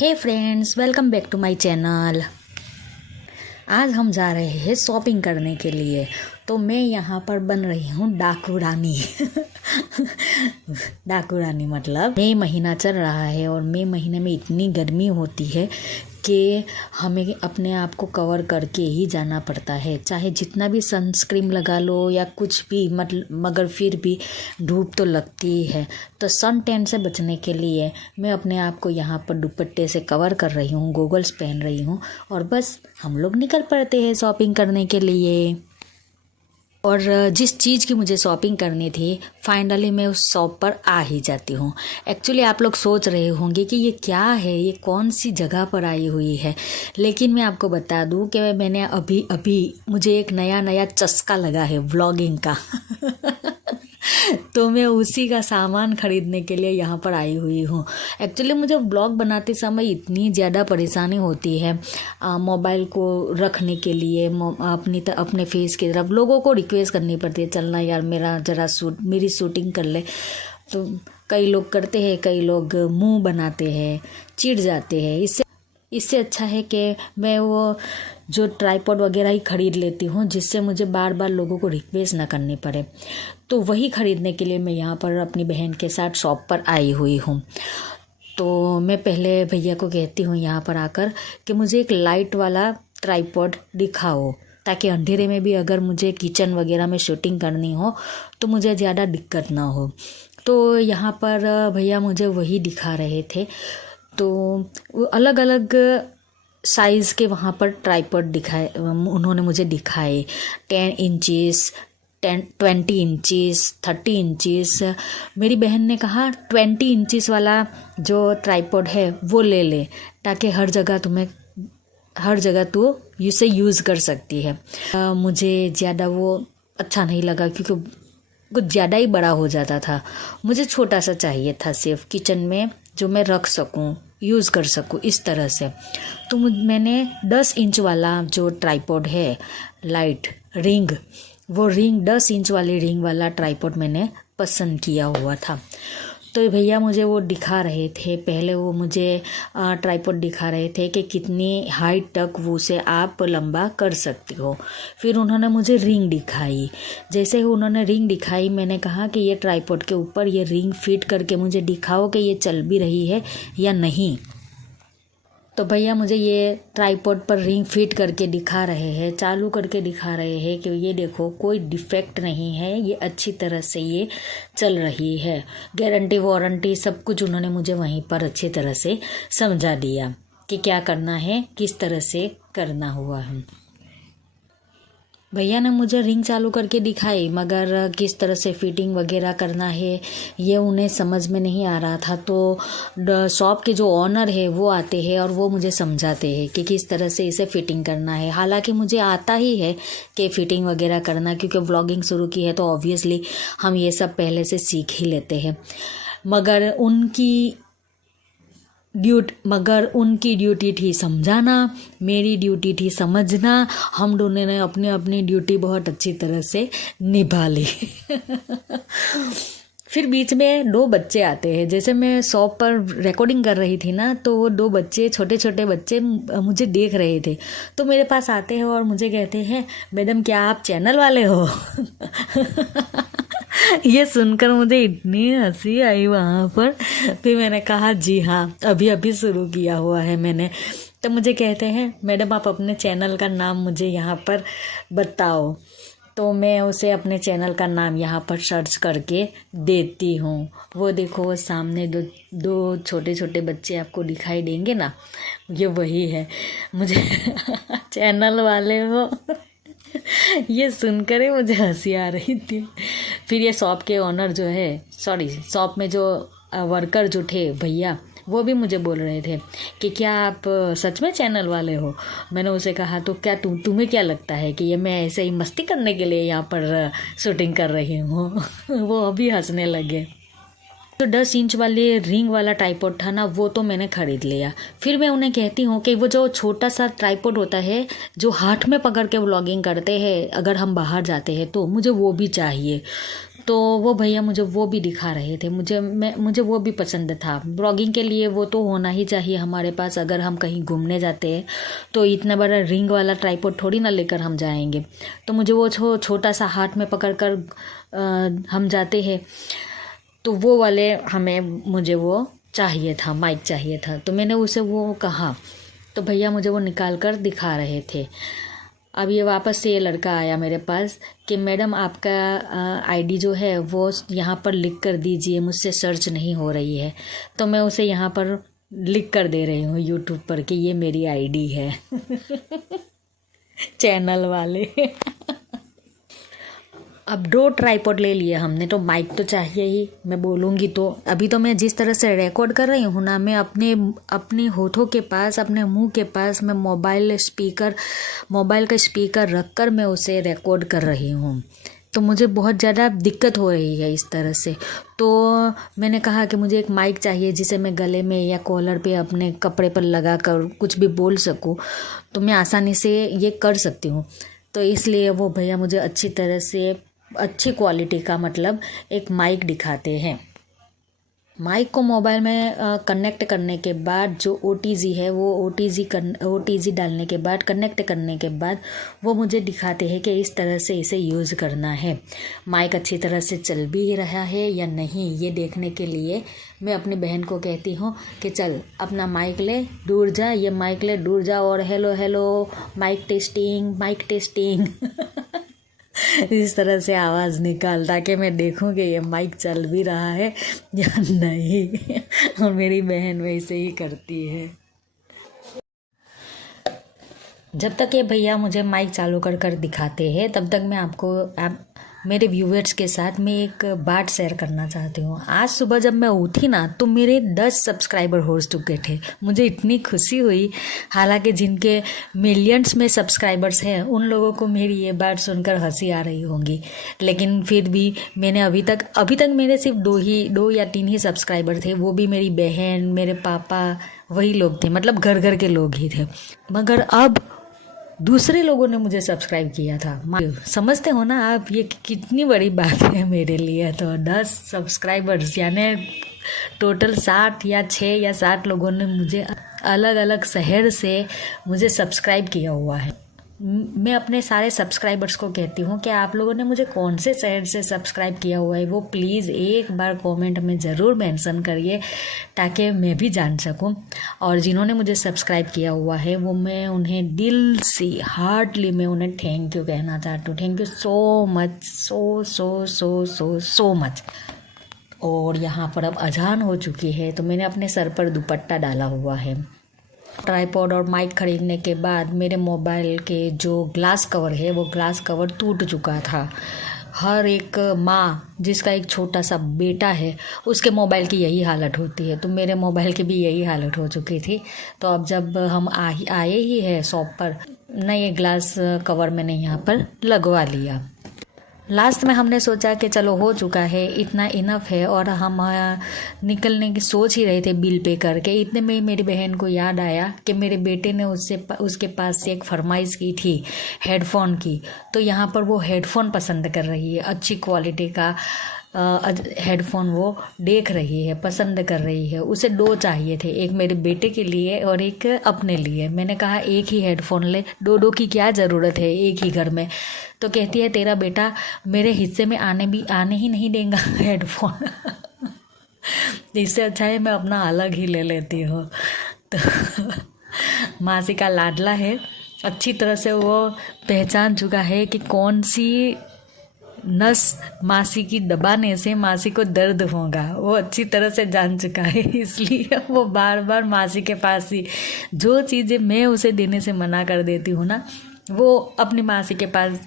Hey friends, welcome back to my channel. आज हम जा रहे हैं शॉपिंग करने के लिए। तो मैं यहाँ पर बन रही हूँ डाकू रानी। डाकू रानी मतलब मई महीना चल रहा है और मई महीने में इतनी गर्मी होती है कि हमें अपने आप को कवर करके ही जाना पड़ता है, चाहे जितना भी सनस्क्रीन लगा लो या कुछ भी, मगर फिर भी धूप तो लगती ही है। तो सन टैन से बचने के लिए मैं अपने आप को यहाँ पर दुपट्टे से कवर कर रही हूँ, गॉगल्स पहन रही हूँ और बस हम लोग निकल पड़ते हैं शॉपिंग करने के लिए। और जिस चीज़ की मुझे शॉपिंग करनी थी फाइनली मैं उस शॉप पर आ ही जाती हूँ। एक्चुअली आप लोग सोच रहे होंगे कि ये क्या है, ये कौन सी जगह पर आई हुई है, लेकिन मैं आपको बता दूँ कि मैंने अभी मुझे एक नया चस्का लगा है व्लॉगिंग का। तो मैं उसी का सामान खरीदने के लिए यहाँ पर आई हुई हूँ। एक्चुअली मुझे ब्लॉग बनाते समय इतनी ज़्यादा परेशानी होती है मोबाइल को रखने के लिए, अपने फेस की तरफ लोगों को रिक्वेस्ट करनी पड़ती है, चलना यार मेरा ज़रा मेरी शूटिंग कर ले। तो कई लोग करते हैं, कई लोग मुंह बनाते हैं, चिढ़ जाते हैं। इससे अच्छा है कि मैं वो जो ट्राइपॉड वगैरह ही ख़रीद लेती हूँ, जिससे मुझे बार बार लोगों को रिक्वेस्ट ना करनी पड़े। तो वही ख़रीदने के लिए मैं यहाँ पर अपनी बहन के साथ शॉप पर आई हुई हूँ। तो मैं पहले भैया को कहती हूँ यहाँ पर आकर कि मुझे एक लाइट वाला ट्राइपॉड दिखाओ, ताकि अंधेरे में भी अगर मुझे किचन वगैरह में शूटिंग करनी हो तो मुझे ज़्यादा दिक्कत ना हो। तो यहाँ पर भैया मुझे वही दिखा रहे थे। तो अलग अलग साइज़ के वहाँ पर ट्राइपॉड दिखाए, उन्होंने मुझे दिखाए 10 इंचेस, 20 इंचेस, 30 इंचेस। मेरी बहन ने कहा 20 इंचेस वाला जो ट्राइपॉड है वो ले ले, ताकि हर जगह तू इसे यूज़ कर सकती है। मुझे ज़्यादा वो अच्छा नहीं लगा क्योंकि कुछ ज़्यादा ही बड़ा हो जाता था। मुझे छोटा सा चाहिए था, सिर्फ किचन में जो मैं रख सकूं, यूज़ कर सकूं इस तरह से। तो मैंने 10 इंच वाला जो ट्राइपॉड है लाइट रिंग, वो 10 इंच वाली रिंग वाला ट्राइपॉड मैंने पसंद किया हुआ था। तो भैया मुझे वो दिखा रहे थे, पहले वो मुझे ट्राइपॉड दिखा रहे थे कि कितनी हाइट तक वो उसे आप लंबा कर सकती हो। फिर उन्होंने मुझे रिंग दिखाई। जैसे ही उन्होंने रिंग दिखाई, मैंने कहा कि ये ट्राइपॉड के ऊपर ये रिंग फिट करके मुझे दिखाओ कि ये चल भी रही है या नहीं। तो भैया मुझे ये ट्राइपॉड पर रिंग फिट करके दिखा रहे हैं, चालू करके दिखा रहे हैं कि ये देखो कोई डिफेक्ट नहीं है, ये अच्छी तरह से ये चल रही है। गारंटी वारंटी सब कुछ उन्होंने मुझे वहीं पर अच्छी तरह से समझा दिया कि क्या करना है, किस तरह से करना हुआ है। भैया ने मुझे रिंग चालू करके दिखाई, मगर किस तरह से फिटिंग वगैरह करना है ये उन्हें समझ में नहीं आ रहा था। तो शॉप के जो ऑनर है वो आते हैं और वो मुझे समझाते हैं कि किस तरह से इसे फिटिंग करना है। हालांकि मुझे आता ही है कि फ़िटिंग वगैरह करना, क्योंकि व्लॉगिंग शुरू की है तो ऑब्वियसली हम ये सब पहले से सीख ही लेते हैं। मगर उनकी ड्यूटी थी समझाना, मेरी ड्यूटी थी समझना। हम दोनों ने अपनी अपनी ड्यूटी बहुत अच्छी तरह से निभा ली। फिर बीच में 2 बच्चे आते हैं। जैसे मैं शॉप पर रिकॉर्डिंग कर रही थी ना, तो वो 2 बच्चे, छोटे छोटे बच्चे मुझे देख रहे थे। तो मेरे पास आते हैं और मुझे कहते हैं, मैडम क्या आप चैनल वाले हो? ये सुनकर मुझे इतनी हंसी आई वहाँ पर। फिर मैंने कहा जी हाँ, अभी शुरू किया हुआ है मैंने। तो मुझे कहते हैं, मैडम आप अपने चैनल का नाम मुझे यहाँ पर बताओ। तो मैं उसे अपने चैनल का नाम यहाँ पर सर्च करके देती हूँ। वो देखो, वो सामने दो छोटे छोटे बच्चे आपको दिखाई देंगे ना, ये वही है। मुझे चैनल वाले हो ये सुनकर ही मुझे हंसी आ रही थी। फिर ये शॉप के ओनर जो है, शॉप में जो वर्कर जो थे भैया, वो भी मुझे बोल रहे थे कि क्या आप सच में चैनल वाले हो? मैंने उसे कहा तो क्या तुम्हें क्या लगता है कि ये मैं ऐसे ही मस्ती करने के लिए यहाँ पर शूटिंग कर रही हूँ? वो अभी हंसने लगे। तो 10 इंच वाले रिंग वाला ट्राइपॉड था ना, वो तो मैंने ख़रीद लिया। फिर मैं उन्हें कहती हूँ कि वो जो छोटा सा ट्राइपॉड होता है जो हाथ में पकड़ के व्लॉगिंग करते हैं अगर हम बाहर जाते हैं, तो मुझे वो भी चाहिए। तो वो भैया मुझे वो भी दिखा रहे थे। मुझे वो भी पसंद था। ब्लॉगिंग के लिए वो तो होना ही चाहिए हमारे पास। अगर हम कहीं घूमने जाते हैं तो इतना बड़ा रिंग वाला ट्राइपॉड थोड़ी ना लेकर हम जाएंगे। तो मुझे वो छोटा सा हाथ में पकड़ कर हम जाते हैं, तो वो वाले मुझे वो चाहिए था, माइक चाहिए था। तो मैंने उसे वो कहा, तो भैया मुझे वो निकाल कर दिखा रहे थे। अब ये वापस से ये लड़का आया मेरे पास कि मैडम आपका आईडी जो है वो यहाँ पर लिख कर दीजिए, मुझसे सर्च नहीं हो रही है। तो मैं उसे यहाँ पर लिख कर दे रही हूँ यूट्यूब पर कि ये मेरी आईडी है। चैनल वाले। अब 2 ट्राइपॉड ले लिए हमने, तो माइक तो चाहिए ही। मैं बोलूँगी तो अभी तो मैं जिस तरह से रिकॉर्ड कर रही हूँ ना, मैं अपने होठों के पास, अपने मुंह के पास मैं मोबाइल का स्पीकर रख कर मैं उसे रिकॉर्ड कर रही हूँ। तो मुझे बहुत ज़्यादा दिक्कत हो रही है इस तरह से। तो मैंने कहा कि मुझे एक माइक चाहिए जिसे मैं गले में या कॉलर पे अपने कपड़े पर लगा कर कुछ भी बोल सकूँ, तो मैं आसानी से ये कर सकती हूँ। तो इसलिए वो भैया मुझे अच्छी तरह से अच्छी क्वालिटी का मतलब एक माइक दिखाते हैं। माइक को मोबाइल में कनेक्ट करने के बाद जो OTG है वो OTG डालने के बाद, कनेक्ट करने के बाद वो मुझे दिखाते हैं कि इस तरह से इसे यूज़ करना है। माइक अच्छी तरह से चल भी रहा है या नहीं, ये देखने के लिए मैं अपनी बहन को कहती हूँ कि चल अपना माइक ले दूर जा, ये माइक ले दूर जा और हेलो हेलो माइक टेस्टिंग इस तरह से आवाज़ निकाल, ताकि मैं देखूं कि ये माइक चल भी रहा है या नहीं। और मेरी बहन वैसे ही करती है। जब तक ये भैया मुझे माइक चालू कर दिखाते हैं, तब तक मैं मेरे व्यूअर्स के साथ मैं एक बात शेयर करना चाहती हूँ। आज सुबह जब मैं उठी ना, तो मेरे 10 सब्सक्राइबर हो चुके थे। मुझे इतनी खुशी हुई। हालांकि जिनके मिलियंस में सब्सक्राइबर्स हैं उन लोगों को मेरी ये बात सुनकर हंसी आ रही होंगी, लेकिन फिर भी मैंने अभी तक मेरे सिर्फ 2 या 3 ही सब्सक्राइबर थे। वो भी मेरी बहन, मेरे पापा, वही लोग थे, मतलब घर के लोग ही थे। मगर अब दूसरे लोगों ने मुझे सब्सक्राइब किया था। समझते हो ना आप, ये कितनी बड़ी बात है मेरे लिए। तो 10 सब्सक्राइबर्स यानी टोटल 60 या 6 या 7 लोगों ने मुझे अलग अलग शहर से मुझे सब्सक्राइब किया हुआ है। मैं अपने सारे सब्सक्राइबर्स को कहती हूँ कि आप लोगों ने मुझे कौन से शहर से सब्सक्राइब किया हुआ है वो प्लीज़ एक बार कमेंट में ज़रूर मेंशन करिए, ताकि मैं भी जान सकूँ। और जिन्होंने मुझे सब्सक्राइब किया हुआ है वो मैं उन्हें दिल से हार्टली मैं उन्हें थैंक यू कहना चाहती हूँ। Thank you so much, so much. और यहाँ पर अब अजान हो चुकी है, तो मैंने अपने सर पर दुपट्टा डाला हुआ है। ट्राइपॉड और माइक खरीदने के बाद मेरे मोबाइल के जो ग्लास कवर है वो ग्लास कवर टूट चुका था। हर एक माँ जिसका एक छोटा सा बेटा है उसके मोबाइल की यही हालत होती है, तो मेरे मोबाइल की भी यही हालत हो चुकी थी। तो अब जब हम आए ही है शॉप पर, नए ग्लास कवर मैंने यहाँ पर लगवा लिया। लास्ट में हमने सोचा कि चलो हो चुका है, इतना इनफ है, और हम निकलने की सोच ही रहे थे बिल पे करके। इतने में मेरी बहन को याद आया कि मेरे बेटे ने उसके पास से एक फरमाइश की थी हेडफोन की। तो यहाँ पर वो हेडफोन पसंद कर रही है, अच्छी क्वालिटी का हेडफोन वो देख रही है, पसंद कर रही है। उसे 2 चाहिए थे, एक मेरे बेटे के लिए और एक अपने लिए। मैंने कहा एक ही हेडफोन ले, 2 की क्या ज़रूरत है एक ही घर में। तो कहती है तेरा बेटा मेरे हिस्से में आने ही नहीं देगा हेडफोन। इससे अच्छा है मैं अपना अलग ही ले लेती हूँ। तो मासी का लाडला है, अच्छी तरह से वो पहचान चुका है कि कौन सी नस मासी की दबाने से मासी को दर्द होगा, वो अच्छी तरह से जान चुका है। इसलिए वो बार बार मासी के पास ही, जो चीज़ें मैं उसे देने से मना कर देती हूँ ना, वो अपनी मासी के पास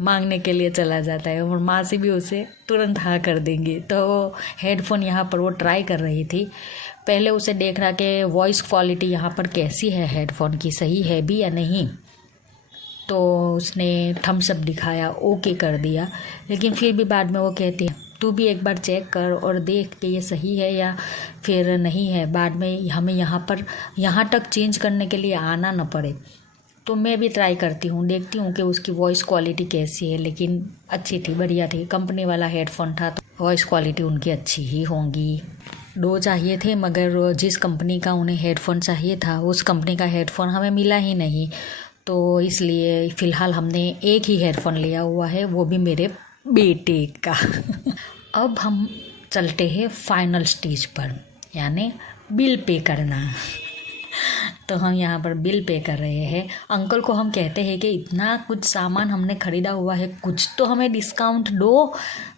मांगने के लिए चला जाता है और मासी भी उसे तुरंत हाँ कर देंगी। तो हेडफोन यहाँ पर वो ट्राई कर रही थी। पहले उसे देख रहा कि वॉइस क्वालिटी यहाँ पर कैसी है हेडफोन की, सही है भी या नहीं। तो उसने थम्स अप दिखाया, ओके कर दिया। लेकिन फिर भी बाद में वो कहती है तू भी एक बार चेक कर और देख कि ये सही है या फिर नहीं है, बाद में हमें यहाँ तक चेंज करने के लिए आना न पड़े। तो मैं भी ट्राई करती हूँ, देखती हूँ कि उसकी वॉइस क्वालिटी कैसी है। लेकिन अच्छी थी, बढ़िया थी, कंपनी वाला हेडफोन था तो वॉइस क्वालिटी उनकी अच्छी ही होंगी। 2 चाहिए थे मगर जिस कंपनी का उन्हें हेडफोन चाहिए था उस कंपनी का हेडफोन हमें मिला ही नहीं, तो इसलिए फ़िलहाल हमने एक ही हेडफोन लिया हुआ है, वो भी मेरे बेटे का। अब हम चलते हैं फाइनल स्टेज पर, यानी बिल पे करना। तो हम यहाँ पर बिल पे कर रहे हैं। अंकल को हम कहते हैं कि इतना कुछ सामान हमने ख़रीदा हुआ है, कुछ तो हमें डिस्काउंट दो,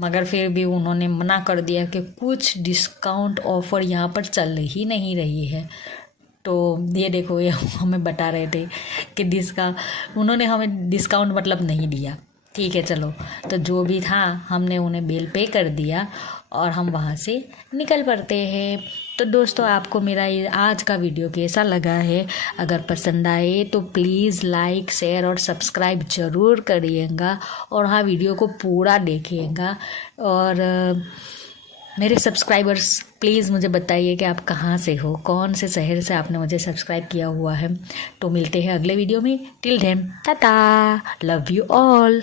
मगर फिर भी उन्होंने मना कर दिया कि कुछ डिस्काउंट ऑफ़र यहाँ पर चल ही नहीं रही है। तो ये देखो, ये हमें बता रहे थे कि उन्होंने हमें डिस्काउंट मतलब नहीं दिया। ठीक है चलो, तो जो भी था हमने उन्हें बिल पे कर दिया और हम वहाँ से निकल पड़ते हैं। तो दोस्तों, आपको मेरा ये आज का वीडियो कैसा लगा है? अगर पसंद आए तो प्लीज़ लाइक, शेयर और सब्सक्राइब ज़रूर करिएगा, और हाँ, वीडियो को पूरा देखिएगा। और मेरे सब्सक्राइबर्स प्लीज़ मुझे बताइए कि आप कहाँ से हो, कौन से शहर से आपने मुझे सब्सक्राइब किया हुआ है। तो मिलते हैं अगले वीडियो में। Till then tata, love you all.